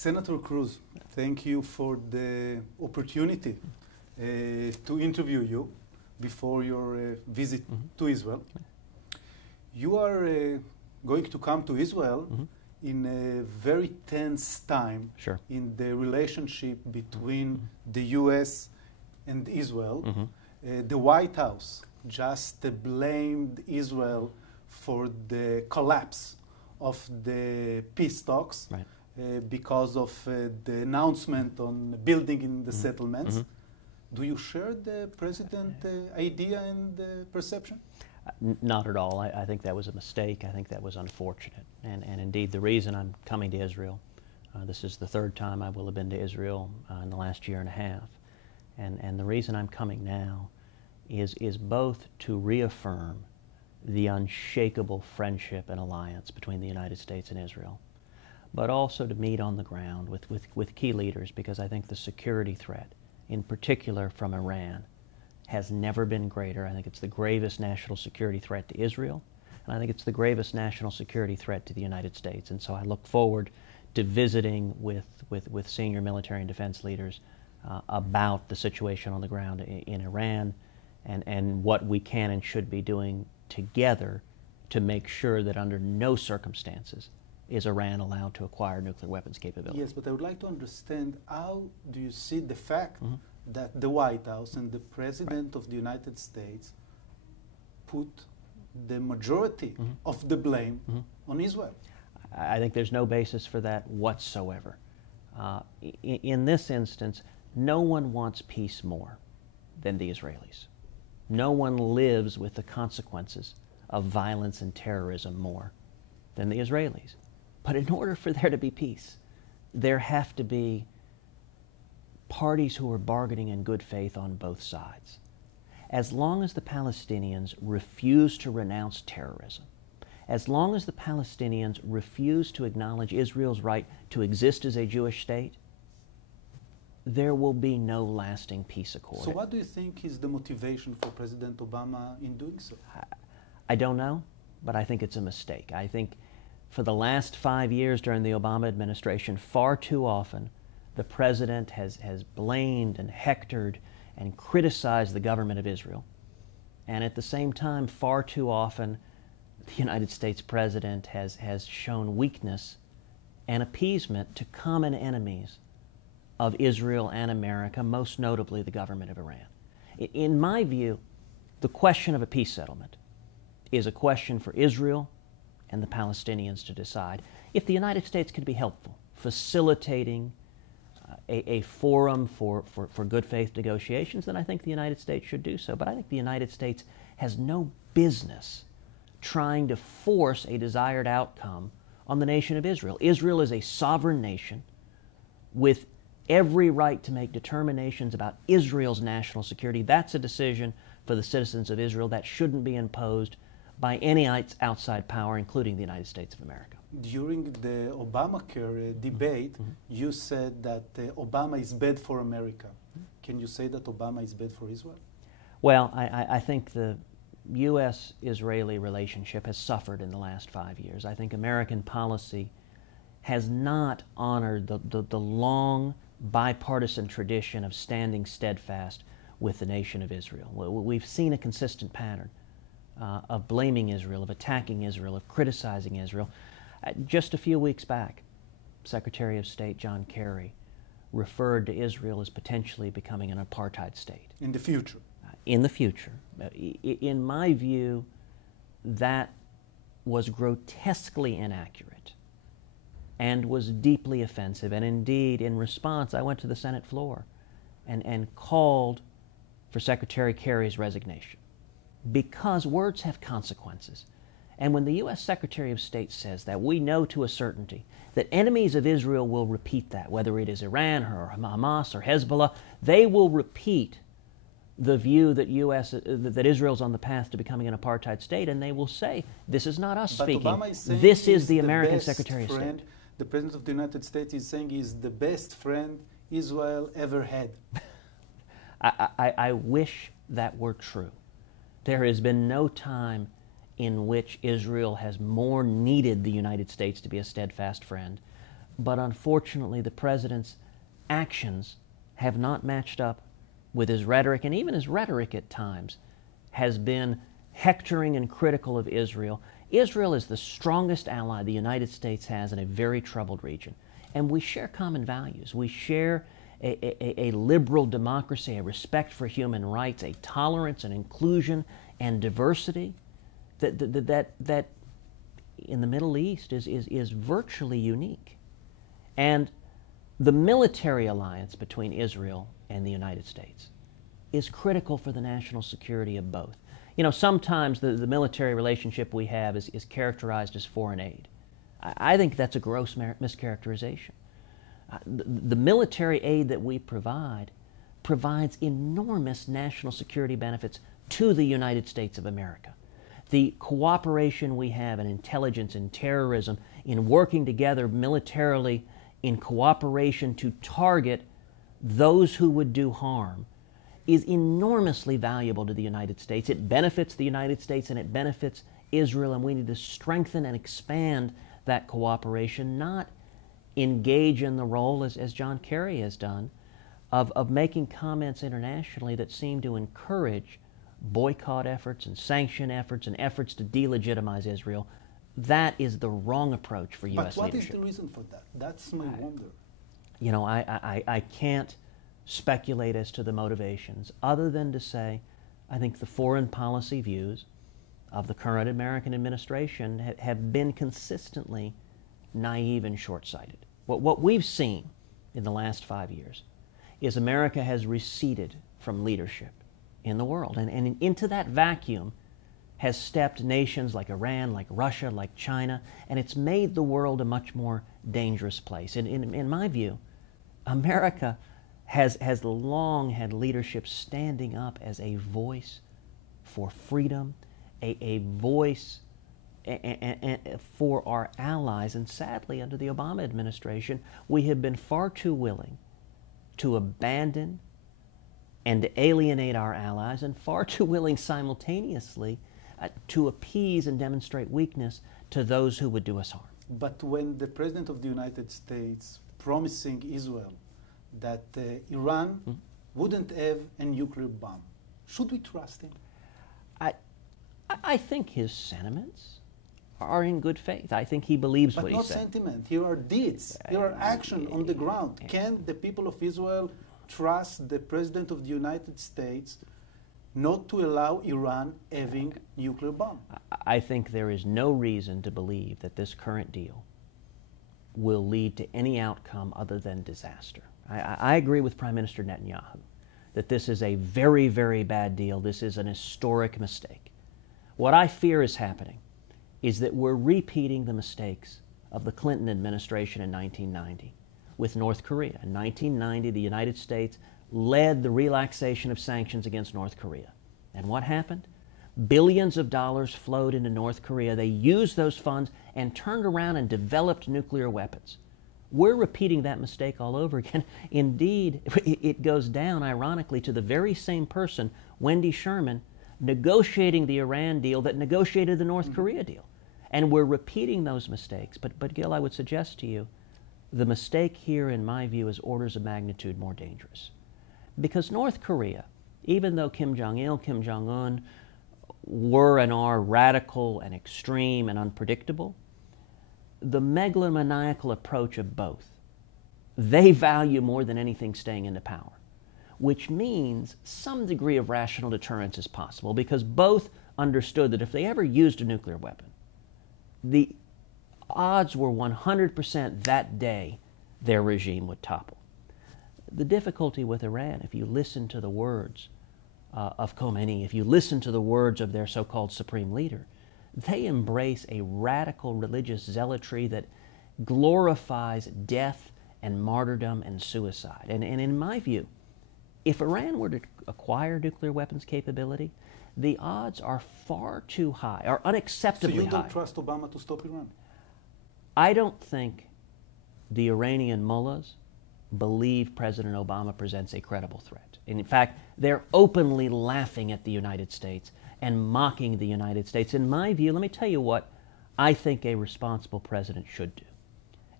Senator Cruz, thank you for the opportunity to interview you before your visit to Israel. You are going to come to Israel in a very tense time in the relationship between the U.S. and Israel. The White House just blamed Israel for the collapse of the peace talks because of the announcement on building in the settlements. Do you share the president's idea and perception? Not at all. I think that was a mistake. I think that was unfortunate. And indeed, the reason I'm coming to Israel, this is the third time I will have been to Israel in the last year and a half. And the reason I'm coming now is both to reaffirm the unshakable friendship and alliance between the United States and Israel, but also to meet on the ground with key leaders, because I think the security threat, in particular from Iran, has never been greater. I think it's the gravest national security threat to Israel, and I think it's the gravest national security threat to the United States. And so I look forward to visiting with senior military and defense leaders about the situation on the ground in Iran and what we can and should be doing together to make sure that under no circumstances is Iran allowed to acquire nuclear weapons capability. Yes, but I would like to understand, how do you see the fact that the White House and the President of the United States put the majority of the blame on Israel? I think there's no basis for that whatsoever. In this instance, no one wants peace more than the Israelis. No one lives with the consequences of violence and terrorism more than the Israelis. But in order for there to be peace, there have to be parties who are bargaining in good faith on both sides. As long as the Palestinians refuse to renounce terrorism, as long as the Palestinians refuse to acknowledge Israel's right to exist as a Jewish state, there will be no lasting peace accord. So what do you think is the motivation for President Obama in doing so? I don't know, but I think it's a mistake. I think for the last 5 years during the Obama administration, far too often, the president has blamed and hectored and criticized the government of Israel. And at the same time, far too often, the United States president has shown weakness and appeasement to common enemies of Israel and America, most notably the government of Iran. In my view, the question of a peace settlement is a question for Israel and the Palestinians to decide. If the United States could be helpful, facilitating a forum for good faith negotiations, then I think the United States should do so. But I think the United States has no business trying to force a desired outcome on the nation of Israel. Israel is a sovereign nation with every right to make determinations about Israel's national security. That's a decision for the citizens of Israel that shouldn't be imposed by any outside power, including the United States of America. During the Obamacare debate, you said that Obama is bad for America. Can you say that Obama is bad for Israel? Well, I think the U.S.-Israeli relationship has suffered in the last 5 years. I think American policy has not honored the long bipartisan tradition of standing steadfast with the nation of Israel. We've seen a consistent pattern of blaming Israel, of attacking Israel, of criticizing Israel. Just a few weeks back, Secretary of State John Kerry referred to Israel as potentially becoming an apartheid state. In the future? In the future. In my view, that was grotesquely inaccurate and was deeply offensive. And indeed, in response, I went to the Senate floor and called for Secretary Kerry's resignation, because words have consequences. And when the U.S. Secretary of State says that, we know to a certainty that enemies of Israel will repeat that, whether it is Iran or Hamas or Hezbollah, they will repeat the view that that Israel's on the path to becoming an apartheid state, and they will say, this is not us speaking, this is the American Secretary of State. The President of the United States is saying he's the best friend Israel ever had. I wish that were true. There has been no time in which Israel has more needed the United States to be a steadfast friend. But unfortunately, the president's actions have not matched up with his rhetoric, and even his rhetoric at times has been hectoring and critical of Israel. Israel is the strongest ally the United States has in a very troubled region, and we share common values. We share a liberal democracy, a respect for human rights, a tolerance and inclusion and diversity that in the Middle East is virtually unique. And the military alliance between Israel and the United States is critical for the national security of both. You know, sometimes the military relationship we have is characterized as foreign aid. I think that's a gross mischaracterization. The military aid that we provides enormous national security benefits to the United States of America. The cooperation we have in intelligence and terrorism, in working together militarily in cooperation to target those who would do harm, is enormously valuable to the United States. It benefits the United States and it benefits Israel, and we need to strengthen and expand that cooperation, not engage in the role, as John Kerry has done, of making comments internationally that seem to encourage boycott efforts and sanction efforts and efforts to delegitimize Israel. That is the wrong approach for U.S. But what leadership. is the reason for that? That's my wonder. You know, I can't speculate as to the motivations, other than to say I think the foreign policy views of the current American administration have been consistently naive and short-sighted. What we've seen in the last 5 years is America has receded from leadership in the world, and into that vacuum has stepped nations like Iran, like Russia, like China, and it's made the world a much more dangerous place. And in my view, America has long had leadership standing up as a voice for freedom, a voice for our allies. And sadly, under the Obama administration, we have been far too willing to abandon and to alienate our allies, and far too willing simultaneously to appease and demonstrate weakness to those who would do us harm. But when the President of the United States promising Israel that Iran wouldn't have a nuclear bomb, should we trust him? I think his sentiments are in good faith. I think he believes what he said. But not sentiment. Here are deeds. Here are action on the ground. Can the people of Israel trust the President of the United States not to allow Iran having nuclear bomb? I think there is no reason to believe that this current deal will lead to any outcome other than disaster. I agree with Prime Minister Netanyahu that this is a very, very bad deal. This is an historic mistake. What I fear is happening is that we're repeating the mistakes of the Clinton administration in 1990 with North Korea. In 1990, the United States led the relaxation of sanctions against North Korea. And what happened? Billions of dollars flowed into North Korea. They used those funds and turned around and developed nuclear weapons. We're repeating that mistake all over again. Indeed, it goes down, ironically, to the very same person, Wendy Sherman, negotiating the Iran deal that negotiated the North Korea deal. And we're repeating those mistakes. But Gil, I would suggest to you, the mistake here, in my view, is orders of magnitude more dangerous. Because North Korea, even though Kim Jong-il, Kim Jong-un were and are radical and extreme and unpredictable, the megalomaniacal approach of both, they value more than anything staying into power, which means some degree of rational deterrence is possible, because both understood that if they ever used a nuclear weapon, the odds were 100% that day their regime would topple. The difficulty with Iran, if you listen to the words of Khomeini, if you listen to the words of their so-called supreme leader, they embrace a radical religious zealotry that glorifies death and martyrdom and suicide. And in my view, if Iran were to acquire nuclear weapons capability, the odds are far too high, are unacceptably high. So you don't trust Obama to stop Iran? I don't think the Iranian mullahs believe President Obama presents a credible threat. And in fact, they're openly laughing at the United States and mocking the United States. In my view, let me tell you what I think a responsible president should do.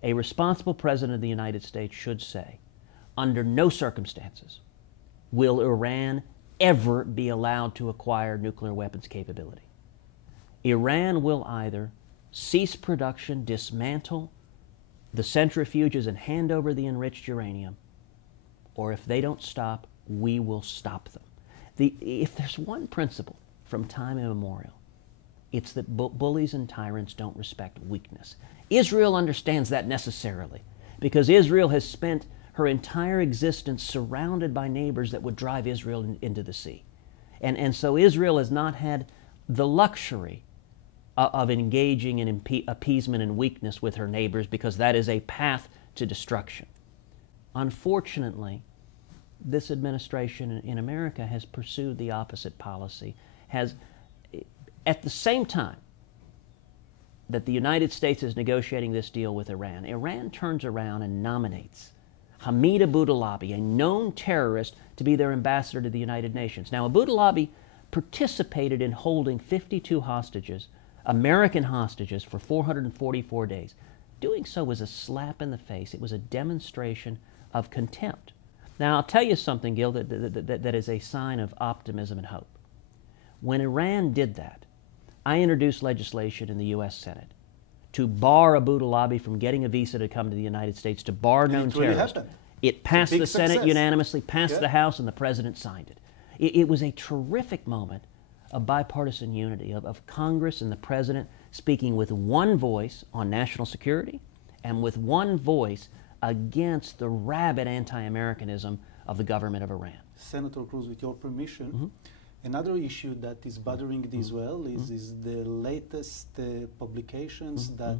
A responsible president of the United States should say, under no circumstances will Iran ever be allowed to acquire nuclear weapons capability. Iran will either cease production, dismantle the centrifuges, and hand over the enriched uranium, or if they don't stop, we will stop them. If there's one principle from time immemorial, it's that bullies and tyrants don't respect weakness. Israel understands that necessarily, because Israel has spent her entire existence surrounded by neighbors that would drive Israel into the sea. And so Israel has not had the luxury of engaging in appeasement and weakness with her neighbors, because that is a path to destruction. Unfortunately, this administration in America has pursued the opposite policy, has, at the same time that the United States is negotiating this deal with Iran, Iran turns around and nominates Hamid Abu-Dhabi, a known terrorist, to be their ambassador to the United Nations. Now, Abu-Dhabi participated in holding 52 hostages, American hostages, for 444 days. Doing so was a slap in the face. It was a demonstration of contempt. Now, I'll tell you something, Gil, that is a sign of optimism and hope. When Iran did that, I introduced legislation in the U.S. Senate to bar Abu-Dhabi from getting a visa to come to the United States, to bar known terrorists. It passed the Senate unanimously, passed the House, and the President signed it. It was a terrific moment of bipartisan unity, of Congress and the President speaking with one voice on national security and with one voice against the rabid anti-Americanism of the government of Iran. Senator Cruz, with your permission, another issue that is bothering Israel is the latest publications that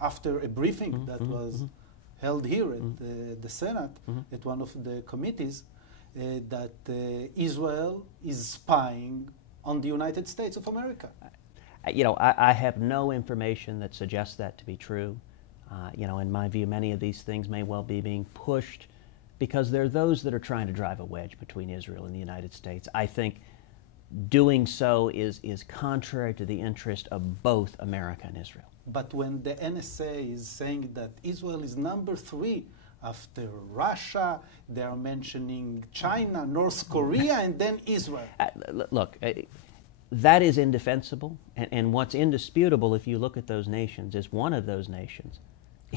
after a briefing that was held here at the Senate, at one of the committees, that Israel is spying on the United States of America. You know, I have no information that suggests that to be true. You know, in my view, many of these things may well be being pushed because there are those that are trying to drive a wedge between Israel and the United States. I think doing so is contrary to the interest of both America and Israel. But when the NSA is saying that Israel is number 3 after Russia, they are mentioning China, North Korea, and then Israel. Look, that is indefensible. And what's indisputable, if you look at those nations, is one of those nations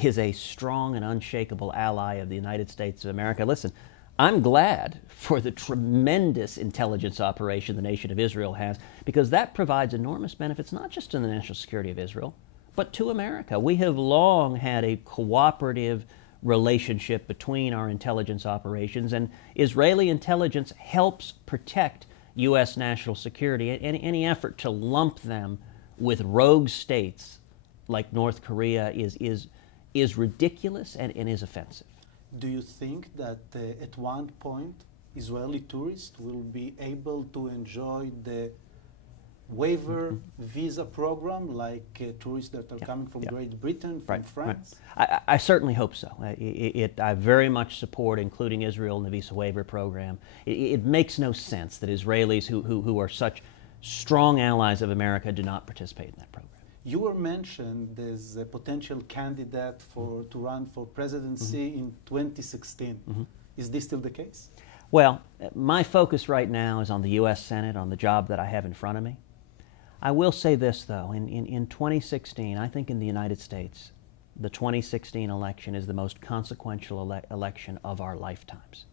is a strong and unshakable ally of the United States of America. Listen, I'm glad for the tremendous intelligence operation the nation of Israel has, because that provides enormous benefits not just to the national security of Israel, but to America. We have long had a cooperative relationship between our intelligence operations, and Israeli intelligence helps protect U.S. national security. Any effort to lump them with rogue states like North Korea is ridiculous and is offensive. Do you think that at one point Israeli tourists will be able to enjoy the waiver visa program like tourists that are coming from Great Britain, from France? Right. I certainly hope so. I very much support including Israel in the visa waiver program. It makes no sense that Israelis who are such strong allies of America do not participate in that program. You were mentioned as a potential candidate to run for presidency in 2016. Is this still the case? Well, my focus right now is on the U.S. Senate, on the job that I have in front of me. I will say this, though. In 2016, I think in the United States, the 2016 election is the most consequential election of our lifetimes.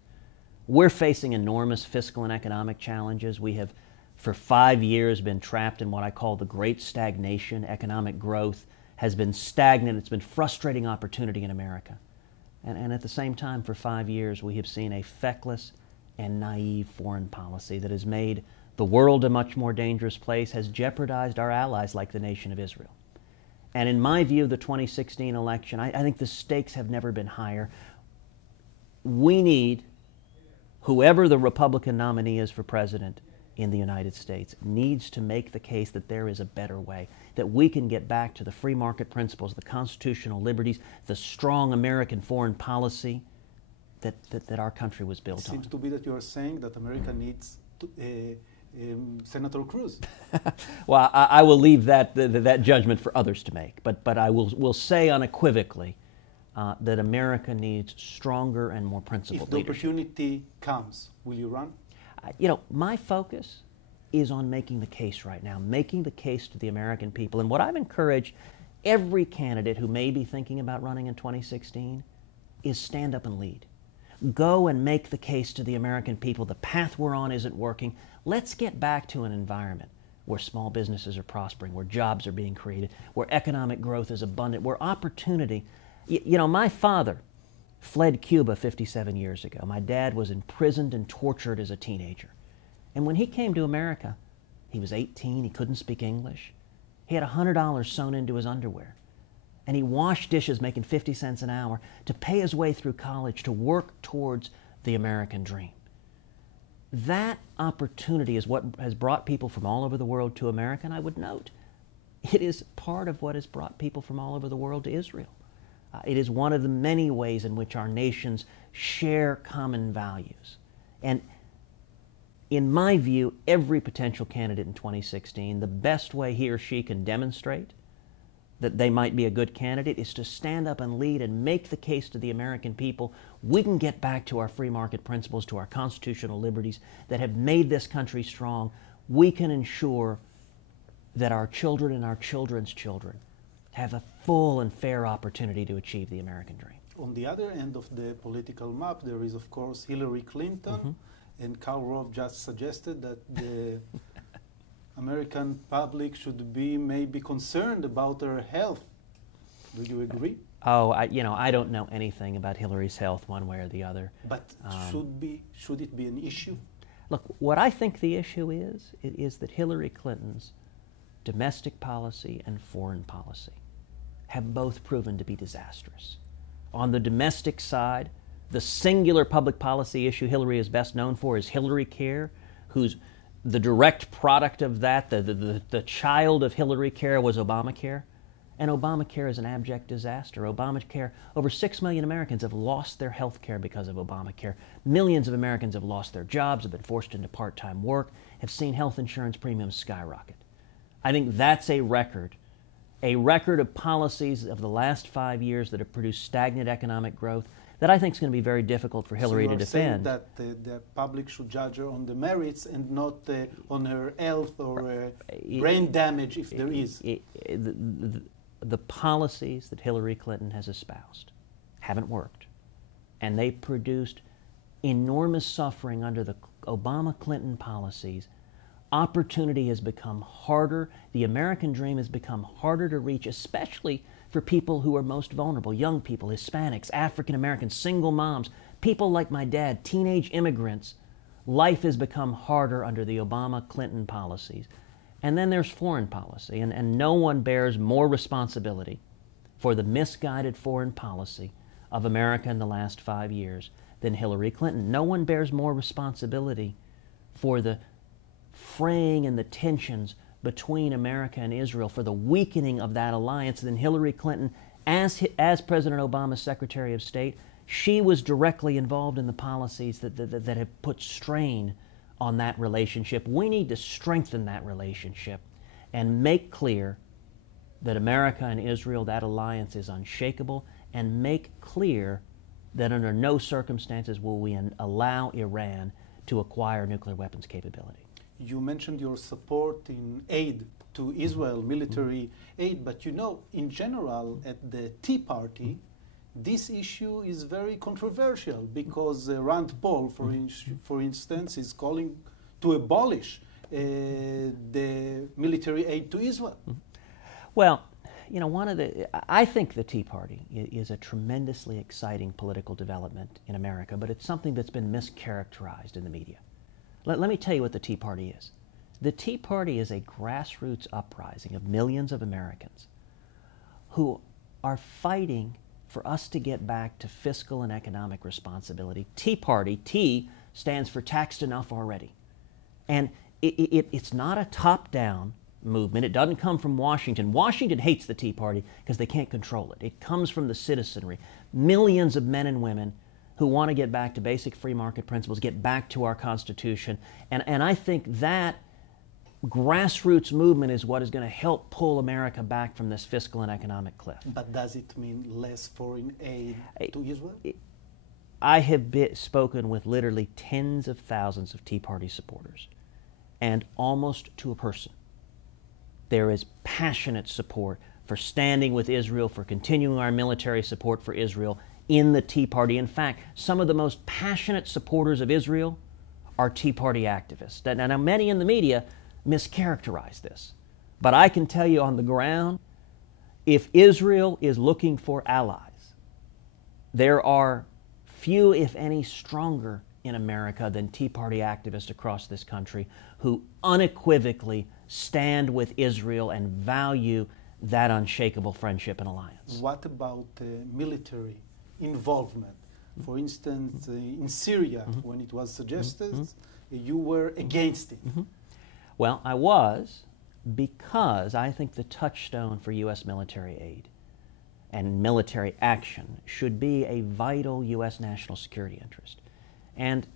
We're facing enormous fiscal and economic challenges. We have, for 5 years, been trapped in what I call the great stagnation. Economic growth has been stagnant. It's been frustrating opportunity in America. And at the same time, for 5 years, we have seen a feckless and naive foreign policy that has made the world a much more dangerous place, has jeopardized our allies like the nation of Israel. And in my view, the 2016 election, I think the stakes have never been higher. We need, whoever the Republican nominee is for president in the United States, needs to make the case that there is a better way, that we can get back to the free market principles, the constitutional liberties, the strong American foreign policy that our country was built on. It seems to be that you are saying that America needs Senator Cruz. Well, I will leave that judgment for others to make. But I will say unequivocally that America needs stronger and more principled leadership. If the opportunity comes, will you run? My focus is on making the case right now, making the case to the American people. And what I've encouraged every candidate who may be thinking about running in 2016 is stand up and lead. Go and make the case to the American people. The path we're on isn't working. Let's get back to an environment where small businesses are prospering, where jobs are being created, where economic growth is abundant, where opportunity. My father fled Cuba 57 years ago. My dad was imprisoned and tortured as a teenager. And when he came to America, he was 18, he couldn't speak English. He had $100 sewn into his underwear. And he washed dishes making 50 cents an hour to pay his way through college, to work towards the American dream. That opportunity is what has brought people from all over the world to America, and I would note, it is part of what has brought people from all over the world to Israel. It is one of the many ways in which our nations share common values. And in my view, every potential candidate in 2016, the best way he or she can demonstrate that they might be a good candidate is to stand up and lead and make the case to the American people. We can get back to our free market principles, to our constitutional liberties that have made this country strong. We can ensure that our children and our children's children have a full and fair opportunity to achieve the American dream. On the other end of the political map, there is, of course, Hillary Clinton, and Karl Rove just suggested that the American public should be maybe concerned about her health. Do you agree? Oh, I don't know anything about Hillary's health one way or the other. But should it be an issue? Look, what I think the issue is that Hillary Clinton's domestic policy and foreign policy have both proven to be disastrous. On the domestic side, the singular public policy issue Hillary is best known for is Hillary Care, whose the direct product of that, the child of Hillary Care was Obamacare. And Obamacare is an abject disaster. Obamacare, over 6 million Americans have lost their health care because of Obamacare. Millions of Americans have lost their jobs, have been forced into part-time work, have seen health insurance premiums skyrocket. I think that's a record of policies of the last 5 years that have produced stagnant economic growth that I think is going to be very difficult for Hillary to defend. So you're saying that the public should judge her on the merits and not on her health or brain damage, if there is. The policies that Hillary Clinton has espoused haven't worked, and they produced enormous suffering under the Obama-Clinton policies. Opportunity has become harder. The American dream has become harder to reach, especially for people who are most vulnerable, young people, Hispanics, African Americans, single moms, people like my dad, teenage immigrants. Life has become harder under the Obama-Clinton policies. And then there's foreign policy, and no one bears more responsibility for the misguided foreign policy of America in the last 5 years than Hillary Clinton. No one bears more responsibility for the fraying and the tensions between America and Israel, for the weakening of that alliance than Hillary Clinton. As President Obama's Secretary of State, she was directly involved in the policies that have put strain on that relationship. We need to strengthen that relationship and make clear that America and Israel, that alliance is unshakable, and make clear that under no circumstances will we allow Iran to acquire nuclear weapons capability. You mentioned your support in aid to Israel, military aid, but in general, at the Tea Party, this issue is very controversial because Rand Paul, for instance, is calling to abolish the military aid to Israel. Well, I think the Tea Party is a tremendously exciting political development in America, but it's something that's been mischaracterized in the media. Let me tell you what the Tea Party is. The Tea Party is a grassroots uprising of millions of Americans who are fighting for us to get back to fiscal and economic responsibility. Tea Party, T stands for taxed enough already. And it's not a top-down movement. It doesn't come from Washington. Washington hates the Tea Party because they can't control it. It comes from the citizenry. Millions of men and women who want to get back to basic free market principles, get back to our Constitution. And I think that grassroots movement is what is going to help pull America back from this fiscal and economic cliff. But does it mean less foreign aid to Israel? I have spoken with literally tens of thousands of Tea Party supporters, and almost to a person, there is passionate support for standing with Israel, for continuing our military support for Israel in the Tea Party. In fact, some of the most passionate supporters of Israel are Tea Party activists. Now, many in the media mischaracterize this, but I can tell you on the ground, if Israel is looking for allies, there are few, if any, stronger in America than Tea Party activists across this country who unequivocally stand with Israel and value that unshakable friendship and alliance. What about military involvement? For instance, in Syria, when it was suggested, you were against it. Well, I was, because I think the touchstone for U.S. military aid and military action should be a vital U.S. national security interest. And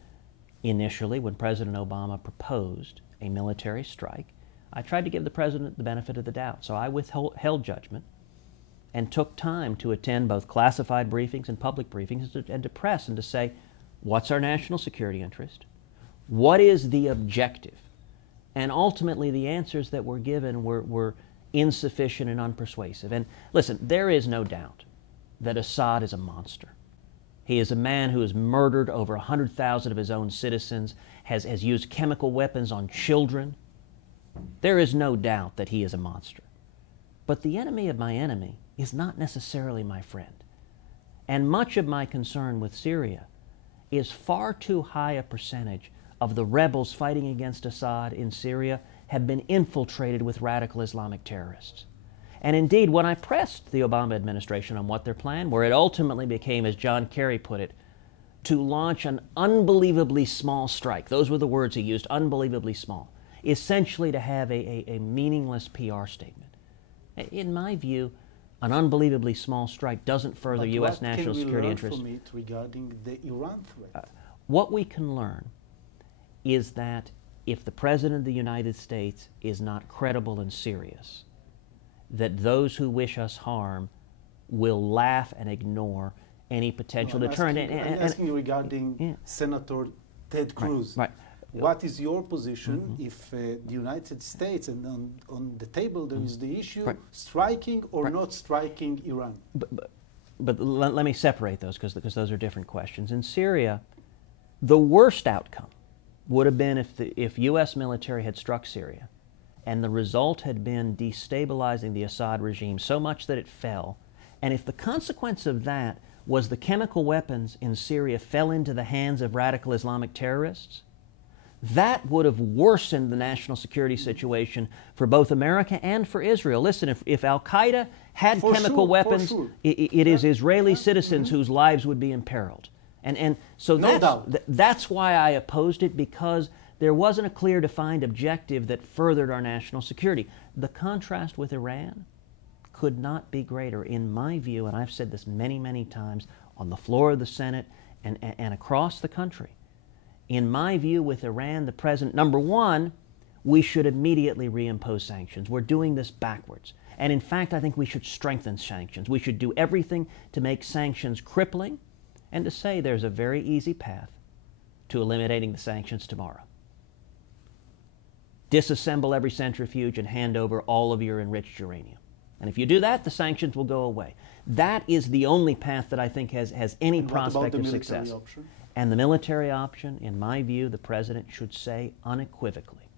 initially, when President Obama proposed a military strike, I tried to give the President the benefit of the doubt. So I withheld judgment and took time to attend both classified briefings and public briefings and to press and to say, what's our national security interest? What is the objective? And ultimately, the answers that were given were insufficient and unpersuasive. And listen, there is no doubt that Assad is a monster. He is a man who has murdered over 100,000 of his own citizens, has used chemical weapons on children. There is no doubt that he is a monster. But the enemy of my enemy is not necessarily my friend. And much of my concern with Syria is far too high a percentage of the rebels fighting against Assad in Syria have been infiltrated with radical Islamic terrorists. And indeed, when I pressed the Obama administration on what their plan were, it ultimately became, as John Kerry put it, to launch an unbelievably small strike. Those were the words he used, unbelievably small. Essentially to have a meaningless PR statement. In my view, an unbelievably small strike doesn't further U.S. national security interests. What can we learn from it regarding the Iran threat? What we can learn is that if the President of the United States is not credible and serious, that those who wish us harm will laugh and ignore any potential deterrent. I'm asking you regarding Senator Ted Cruz. Right. What is your position if the United States, and on the table there is the issue striking or not striking Iran? But let me separate those because those are different questions. In Syria, the worst outcome would have been if U.S. military had struck Syria and the result had been destabilizing the Assad regime so much that it fell, and if the consequence of that was the chemical weapons in Syria fell into the hands of radical Islamic terrorists, that would have worsened the national security situation for both America and for Israel. Listen, if Al-Qaeda had chemical weapons, it is Israeli citizens whose lives would be imperiled. And so that's why I opposed it, because there wasn't a clear defined objective that furthered our national security. The contrast with Iran could not be greater, in my view, and I've said this many, many times on the floor of the Senate and across the country. In my view, with Iran, the President, number one, we should immediately reimpose sanctions. We're doing this backwards. And in fact, I think we should strengthen sanctions. We should do everything to make sanctions crippling and to say there's a very easy path to eliminating the sanctions tomorrow. Disassemble every centrifuge and hand over all of your enriched uranium. And if you do that, the sanctions will go away. That is the only path that I think has any prospect of success. Option? And the military option, in my view, the President should say unequivocally,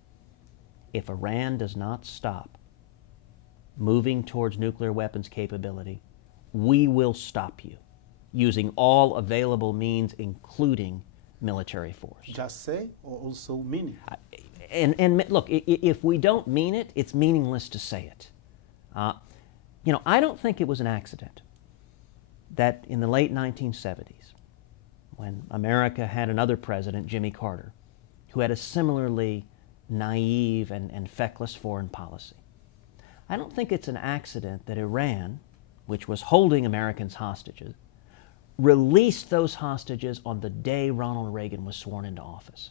if Iran does not stop moving towards nuclear weapons capability, we will stop you using all available means, including military force. Just say, or also mean it? And look, if we don't mean it, it's meaningless to say it. I don't think it was an accident that in the late 1970s, when America had another president, Jimmy Carter, who had a similarly naive and feckless foreign policy. I don't think it's an accident that Iran, which was holding Americans hostages, released those hostages on the day Ronald Reagan was sworn into office.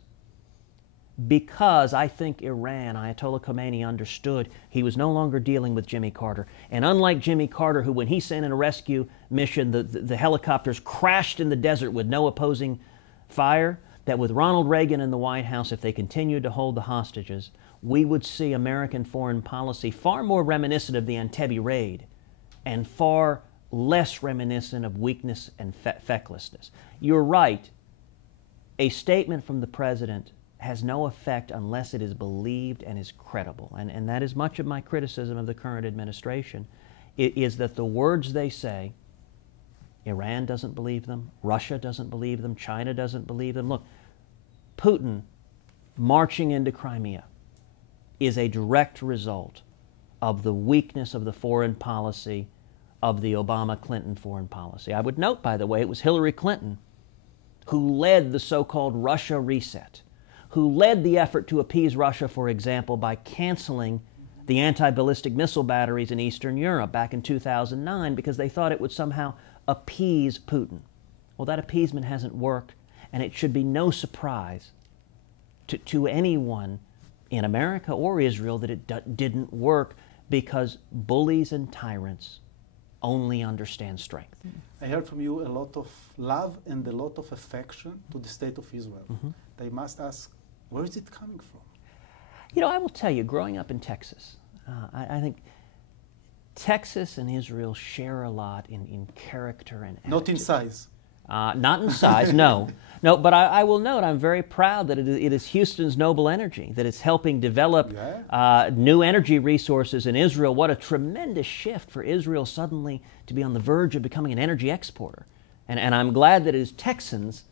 because I think Iran, Ayatollah Khomeini understood he was no longer dealing with Jimmy Carter. And unlike Jimmy Carter, who when he sent in a rescue mission, the helicopters crashed in the desert with no opposing fire, that with Ronald Reagan in the White House, if they continued to hold the hostages, we would see American foreign policy far more reminiscent of the Entebbe raid and far less reminiscent of weakness and fecklessness. You're right. A statement from the president has no effect unless it is believed and is credible. And that is much of my criticism of the current administration, is that the words they say, Iran doesn't believe them, Russia doesn't believe them, China doesn't believe them. Look, Putin marching into Crimea is a direct result of the weakness of the foreign policy of the Obama-Clinton foreign policy. I would note, by the way, it was Hillary Clinton who led the so-called Russia reset, who led the effort to appease Russia, for example, by canceling the anti-ballistic missile batteries in Eastern Europe back in 2009 because they thought it would somehow appease Putin. Well, that appeasement hasn't worked, and it should be no surprise to anyone in America or Israel that it didn't work, because bullies and tyrants only understand strength. I heard from you a lot of love and a lot of affection to the state of Israel. They must ask, where is it coming from? You know, I will tell you, growing up in Texas, I think Texas and Israel share a lot in character and attitude. Not in size. Not in size, no. No, but I will note, I'm very proud that it is Houston's noble energy that is helping develop new energy resources in Israel. What a tremendous shift for Israel suddenly to be on the verge of becoming an energy exporter. And I'm glad that it is Texans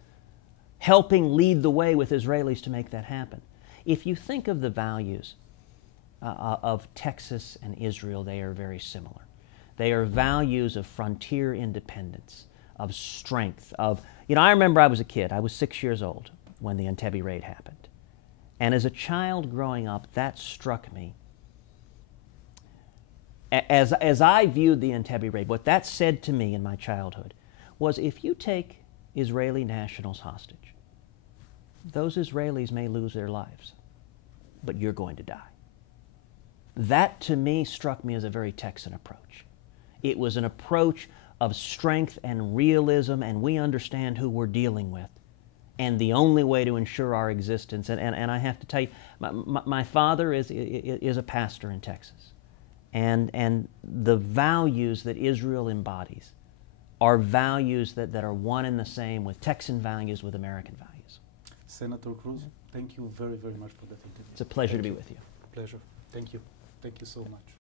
helping lead the way with Israelis to make that happen. If you think of the values of Texas and Israel, they are very similar. They are values of frontier independence, of strength, of, you know, I remember I was a kid. I was 6 years old when the Entebbe raid happened. And as a child growing up, that struck me. As I viewed the Entebbe raid, what that said to me in my childhood was, if you take Israeli nationals hostage, those Israelis may lose their lives, but you're going to die. That, to me, struck me as a very Texan approach. It was an approach of strength and realism, and we understand who we're dealing with, and the only way to ensure our existence. And I have to tell you, my father is a pastor in Texas, and the values that Israel embodies are values that are one and the same with Texan values, with American values. Senator Cruz, thank you very, very much for that interview. It's a pleasure to be with you. Pleasure. Thank you. Thank you so much.